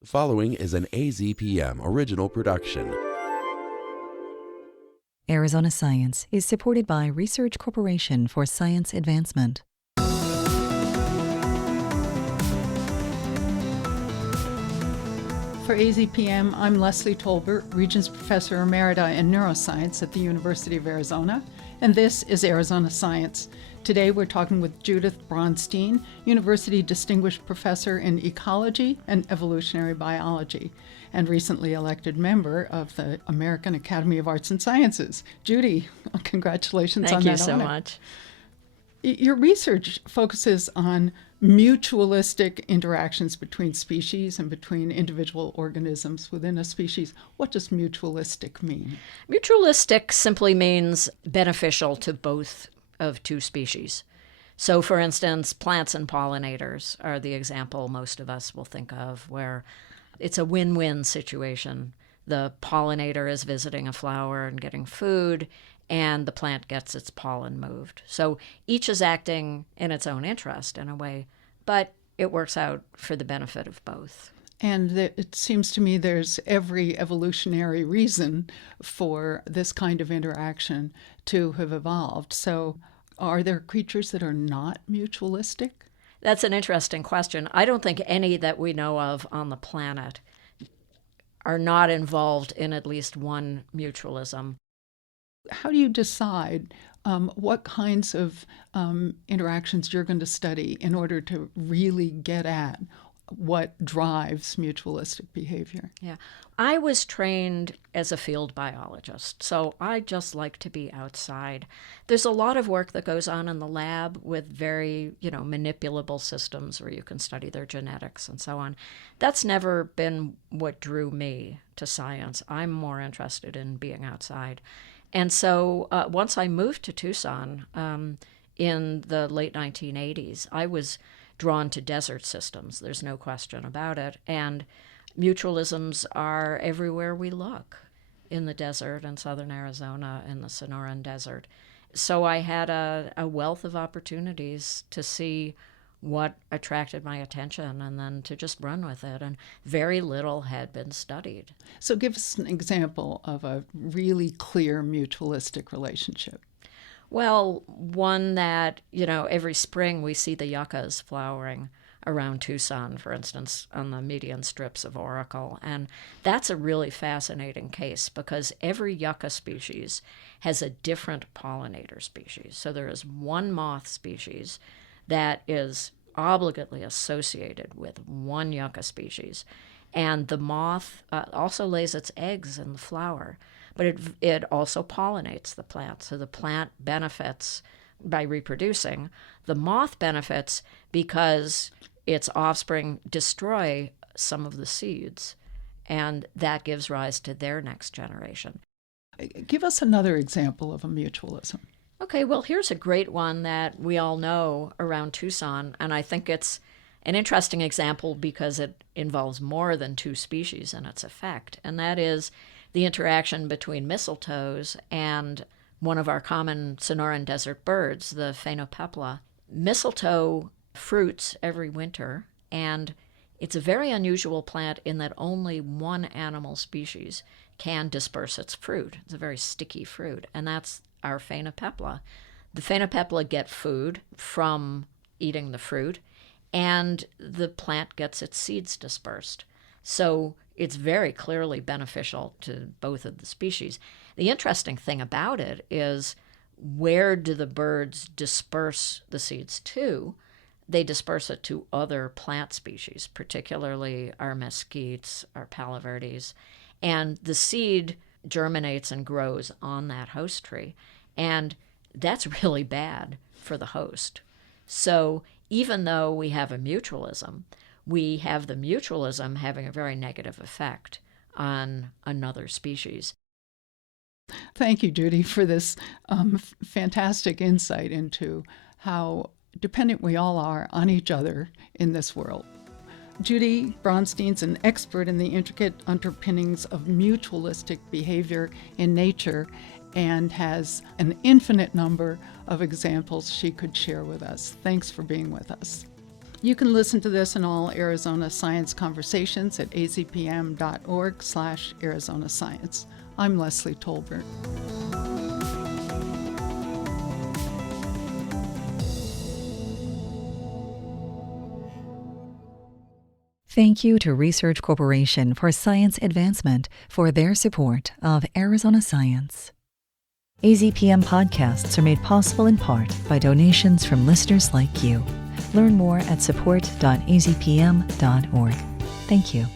The following is an AZPM original production. Arizona Science is supported by Research Corporation for Science Advancement. For AZPM, I'm Leslie Tolbert, Regents Professor Emerita in Neuroscience at the University of Arizona, and this is Arizona Science. Today we're talking with Judith Bronstein, University Distinguished Professor in Ecology and Evolutionary Biology, and recently elected member of the American Academy of Arts and Sciences. Judy, congratulations on that honor. Thank you so much. Your research focuses on mutualistic interactions between species and between individual organisms within a species. What does mutualistic mean? Mutualistic simply means beneficial to both of two species. So, for instance, plants and pollinators are the example most of us will think of, where it's a win-win situation. The pollinator is visiting a flower and getting food, and the plant gets its pollen moved. So each is acting in its own interest in a way, but it works out for the benefit of both. And it seems to me there's every evolutionary reason for this kind of interaction to have evolved. So are there creatures that are not mutualistic? That's an interesting question. I don't think any that we know of on the planet are not involved in at least one mutualism. How do you decide what kinds of interactions you're going to study in order to really get at what drives mutualistic behavior? Yeah. I was trained as a field biologist, so I just like to be outside. There's a lot of work that goes on in the lab with very, manipulable systems where you can study their genetics and so on. That's never been what drew me to science. I'm more interested in being outside. And so once I moved to Tucson in the late 1980s, I was drawn to desert systems. There's no question about it. And mutualisms are everywhere we look, in the desert in southern Arizona, in the Sonoran Desert. So I had a wealth of opportunities to see what attracted my attention and then to just run with it. And very little had been studied. So give us an example of a really clear mutualistic relationship. Well, one that, every spring we see the yuccas flowering around Tucson, for instance, on the median strips of Oracle. And that's a really fascinating case because every yucca species has a different pollinator species. So there is one moth species that is obligately associated with one yucca species. And the moth also lays its eggs in the flower, but it also pollinates the plant. So the plant benefits by reproducing. The moth benefits because its offspring destroy some of the seeds, and that gives rise to their next generation. Give us another example of a mutualism. Okay, well, here's a great one that we all know around Tucson, and I think it's an interesting example because it involves more than two species in its effect, and that is the interaction between mistletoes and one of our common Sonoran Desert birds, the phainopepla. Mistletoe fruits every winter, and it's a very unusual plant in that only one animal species can disperse its fruit. It's a very sticky fruit, and that's our phainopepla. The phainopepla get food from eating the fruit, and the plant gets its seeds dispersed. So it's very clearly beneficial to both of the species. The interesting thing about it is, where do the birds disperse the seeds to? They disperse it to other plant species, particularly our mesquites, our palo verdes, and the seed germinates and grows on that host tree. And that's really bad for the host. So even though we have a mutualism, we have the mutualism having a very negative effect on another species. Thank you, Judy, for this fantastic insight into how dependent we all are on each other in this world. Judy Bronstein's an expert in the intricate underpinnings of mutualistic behavior in nature and has an infinite number of examples she could share with us. Thanks for being with us. You can listen to this and all Arizona Science conversations at azpm.org/Arizona Science. I'm Leslie Tolbert. Thank you to Research Corporation for Science Advancement for their support of Arizona Science. AZPM podcasts are made possible in part by donations from listeners like you. Learn more at support.azpm.org. Thank you.